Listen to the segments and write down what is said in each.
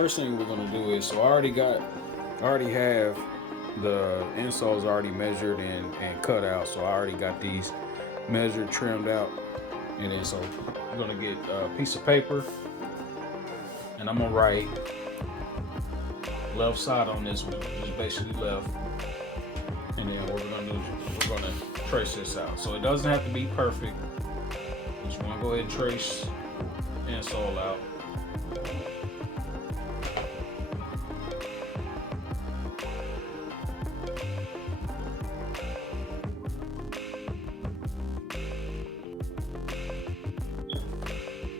first thing we're gonna do is, so I already have the insoles already measured and cut out. So I already got these measured, trimmed out, and then so I'm gonna get a piece of paper, and I'm gonna write left side on this one, just basically left. And then what we're gonna do is we're gonna trace this out. So it doesn't have to be perfect. Just wanna go ahead and trace insole out.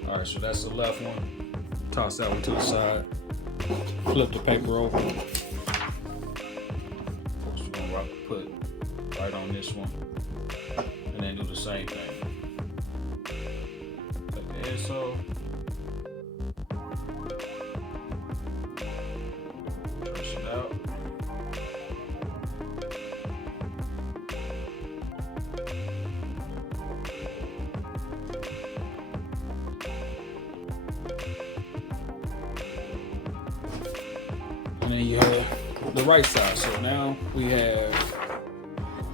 All right, so that's the left one. Toss that one to the side. Flip the paper over. Of course, we're gonna put right on this one, and then do the same thing. Take the insole, trace it out. And then you have the right side. So now we have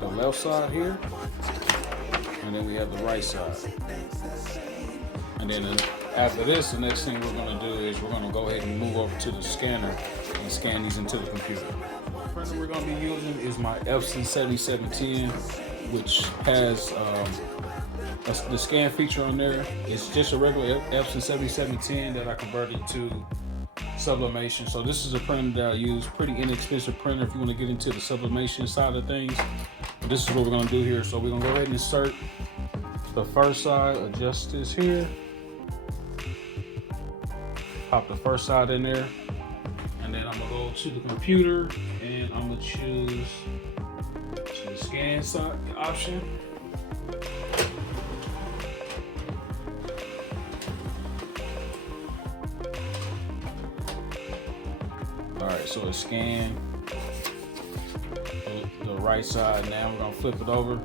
the left side here, and then we have the right side. And then after this, the next thing we're going to do is we're going to go ahead and move over to the scanner and scan these into the computer. The printer we're going to be using is my Epson 7710, which has the scan feature on there. It's just a regular Epson 7710 that I converted to Sublimation. So this is a printer that I use, pretty inexpensive printer if you want to get into the sublimation side of things. But this is what we're going to do here. So we're going to go ahead and insert the first side, adjust this here, pop the first side in there, and then I'm going to go to the computer and I'm going to choose the scan side option. Alright, so it's scanned the right side. Now we're going to flip it over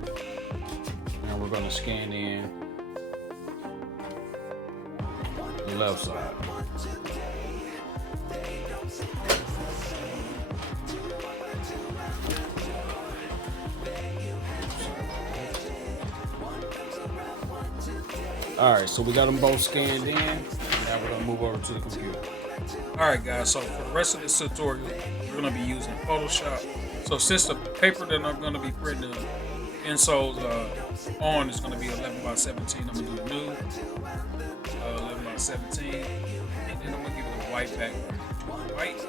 and we're going to scan in the left side. Alright, so we got them both scanned in. Now we're going to move over to the computer. Alright guys, so for the rest of this tutorial, we're going to be using Photoshop. So since the paper that I'm going to be printing the insoles on is going to be 11 by 17, I'm going to do new 11 by 17, and then I'm going to give it a white background. White.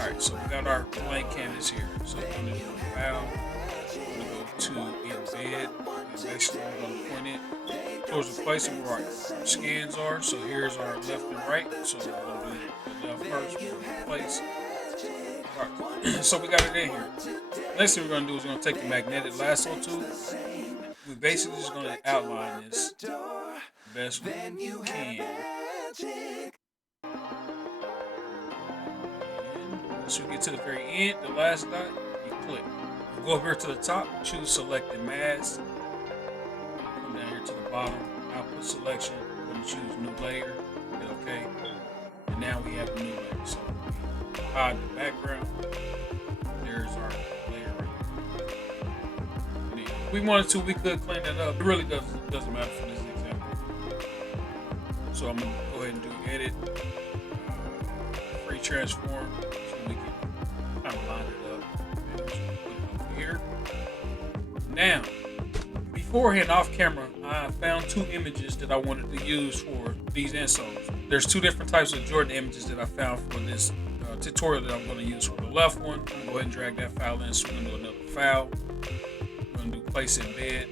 Alright, so we got our blank canvas here. So we're going to do a file. We're going to go to embed. Basically, we're going to point it towards the place where our scans are. So here's our left and right. So we're going to do the left first, place. Alright, so we got it in here. Next thing we're going to do is we're going to take the magnetic lasso tool. We're basically just going to outline this best we can. Once we get to the very end, the last dot, you click. Go over here to the top, choose selected mask. Come down here to the bottom, output selection. We're going to choose new layer. Hit OK. And now we have a new layer. So we hide the background. There's our layer right here. And then if we wanted to, we could clean that up. It really doesn't matter for this example. So I'm going to go ahead and do edit, free transform. We can kind of line it up. And we're just gonna put it over here. Now, beforehand off camera, I found two images that I wanted to use for these insoles. There's two different types of Jordan images that I found for this tutorial that I'm going to use. For the left one, I'm going to go ahead and drag that file in. So we're going to do another file. We're going to do place in bed.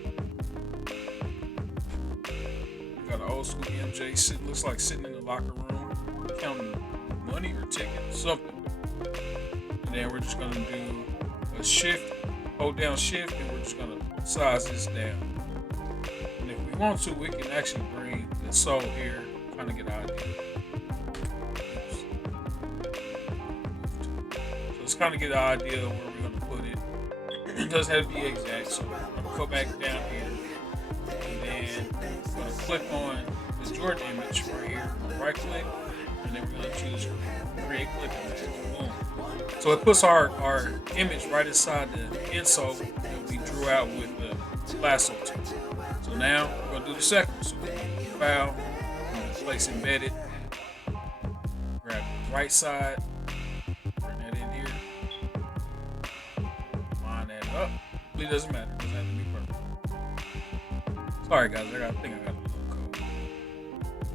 We got an old school MJ sitting, looks like sitting in the locker room, counting money or tickets, something. And then we're just going to do a shift, hold down shift, and we're just going to size this down. And if we want to, we can actually bring the sole here, kind of get an idea. So let's kind of get an idea of where we're going to put it. It doesn't have to be exact, so I'm going to go back down here. And then I'm going to click on the Jordan image right here, right click, and then we're going to choose create clip image. Boom. So it puts our image right inside the insole that we drew out with the lasso tool. So now we're going to do the second one. So file, place embedded, grab the right side, bring that in here, line that up. It doesn't matter, it doesn't have to be perfect. Sorry guys, I think I got a little code.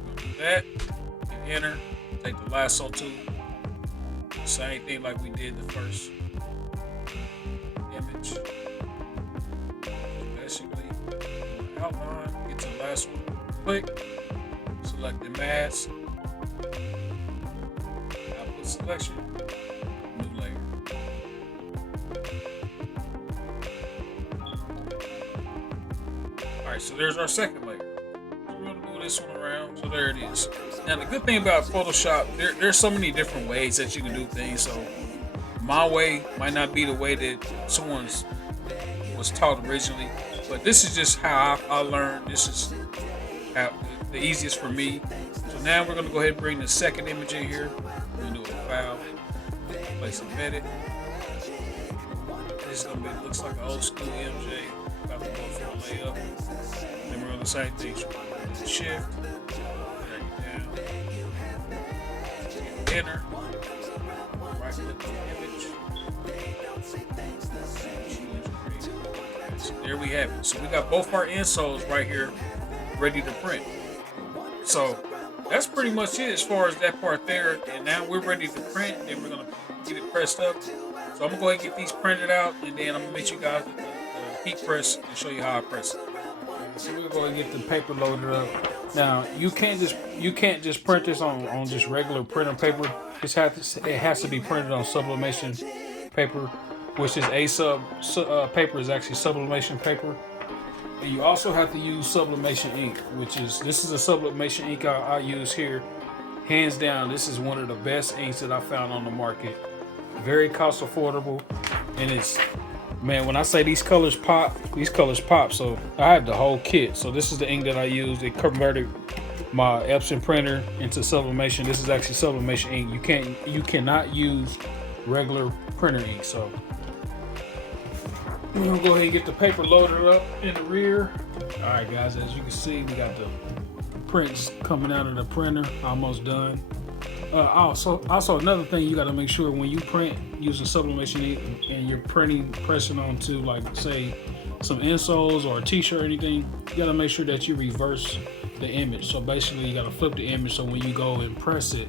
We're gonna do that, hit enter, take the lasso tool, same thing like we did the first image. Basically, outline, get to the last one, click, select the mask, output selection, new layer. Alright, so there's our second layer. So we're going to move this one around. So there it is. Now the good thing about Photoshop, there's so many different ways that you can do things. So my way might not be the way that someone's was taught originally, but this is just how I learned. This is how, the easiest for me. So now we're going to go ahead and bring the second image in here. We're going to do a file, place embedded. This is going to be, looks like an old school MJ. About to go for a layup. Then we're going to do the same thing. So we're going to shift, drag it down, hit enter, right click on the image. So there we have it. So we got both our insoles right here ready to print. So that's pretty much it as far as that part there. And now we're ready to print, and we're going to get it pressed up. So I'm going to go ahead and get these printed out, and then I'm going to meet you guys with the heat press and show you how I press it. So we're going to get the paper loaded up. Now you can't just print this on just regular printer paper. It has to be printed on sublimation paper, which is paper is actually sublimation paper. And you also have to use sublimation ink, this is a sublimation ink I use here. Hands down, this is one of the best inks that I found on the market. Very cost affordable, and it's, man, when I say these colors pop. So I have the whole kit. So this is the ink that I used. It converted my Epson printer into sublimation. This is actually sublimation ink. You cannot use regular printer ink. So we're gonna go ahead and get the paper loaded up in the rear. All right, guys, as you can see, we got the prints coming out of the printer, almost done. Also another thing, you got to make sure when you print using sublimation ink and you're pressing onto, like, say, some insoles or a t-shirt or anything, you got to make sure that you reverse the image. So basically, you got to flip the image so when you go and press it,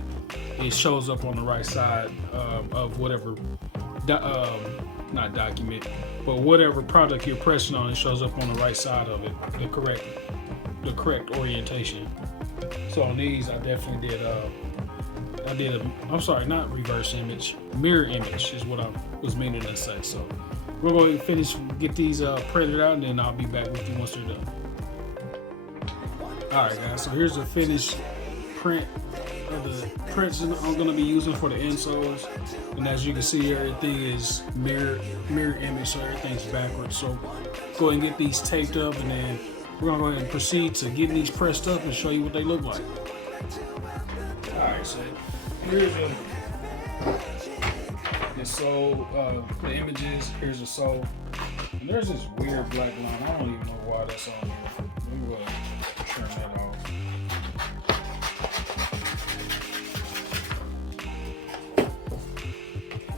it shows up on the right side of whatever, not document, but whatever product you're pressing on, it shows up on the right side of it, the correct orientation. So on these, I definitely did. I'm sorry, not reverse image, mirror image is what I was meaning to say. So we're going to get these printed out, and then I'll be back with you once they're done. All right, guys. So here's the finished print of the prints I'm going to be using for the insoles, and as you can see, everything is mirror image, so everything's backwards. So go ahead and get these taped up, and then we're going to go ahead and proceed to getting these pressed up and show you what they look like. Alright, so here's the sole, the images. Here's the sole. And there's this weird black line. I don't even know why that's on here. Let me go ahead and turn that off.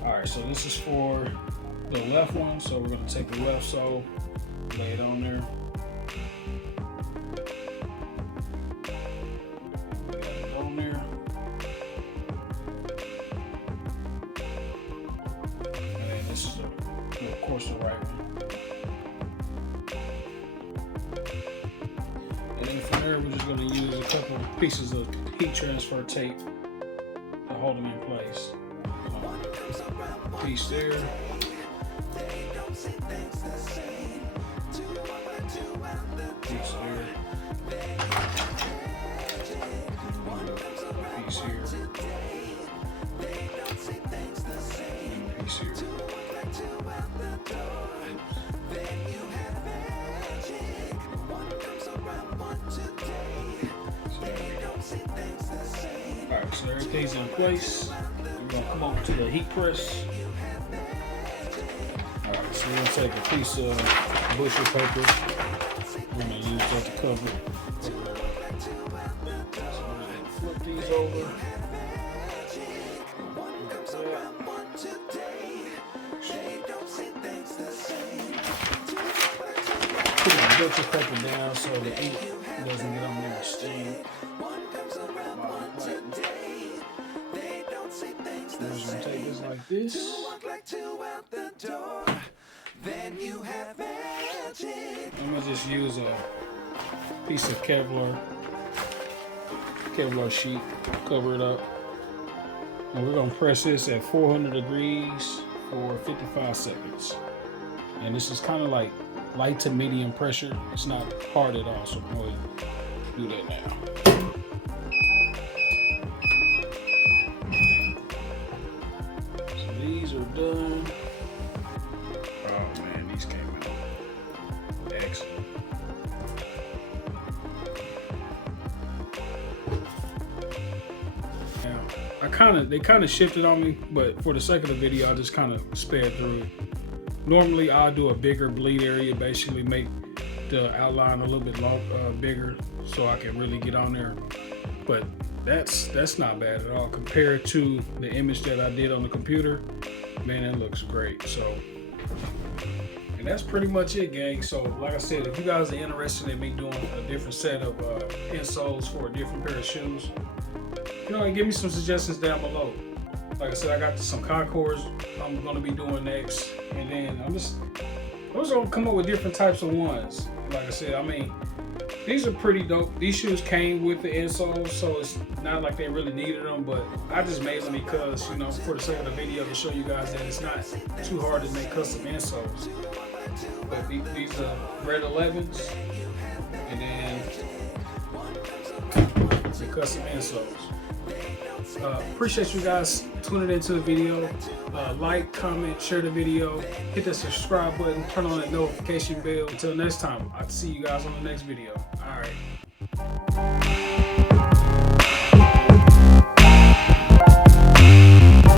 Alright, so this is for the left one. So we're going to take the left sole, lay it on there. Of course, the right one. And then from there, we're just going to use a couple of pieces of heat transfer tape to hold them in place. Piece there. Piece there. A piece here. And a piece here. So everything's in place. We're gonna come over to the heat press. Alright, so we're gonna take a piece of bushel paper. We're gonna use that to cover it. So we're gonna flip these over. Put the bushel paper down so the ink doesn't get on there and stain. We're just gonna take this like this. I'm gonna just use a piece of Kevlar sheet, cover it up, and we're gonna press this at 400 degrees for 55 seconds. And this is kind of like light to medium pressure. It's not hard at all, so I'm going to do that now. So these are done. Oh man, these came out excellent. Now, they kind of shifted on me, but for the sake of the video, I just kind of sped through it. Normally, I'll do a bigger bleed area, basically make the outline a little bit bigger so I can really get on there. But that's not bad at all compared to the image that I did on the computer. Man, it looks great. So, and that's pretty much it, gang. So, like I said, if you guys are interested in me doing a different set of insoles for a different pair of shoes, you know, give me some suggestions down below. Like I said, I got some Concords I'm gonna be doing next, and then I'm just gonna come up with different types of ones. Like I said, I mean, these are pretty dope. These shoes came with the insoles, so it's not like they really needed them, but I just made them because, you know, for the sake of the video, to show you guys that it's not too hard to make custom insoles. But these are red 11s, and then the custom insoles. Appreciate you guys tuning into the video. Like, comment, share the video, hit that subscribe button, turn on that notification bell. Until next time, I'll see you guys on the next video. All right.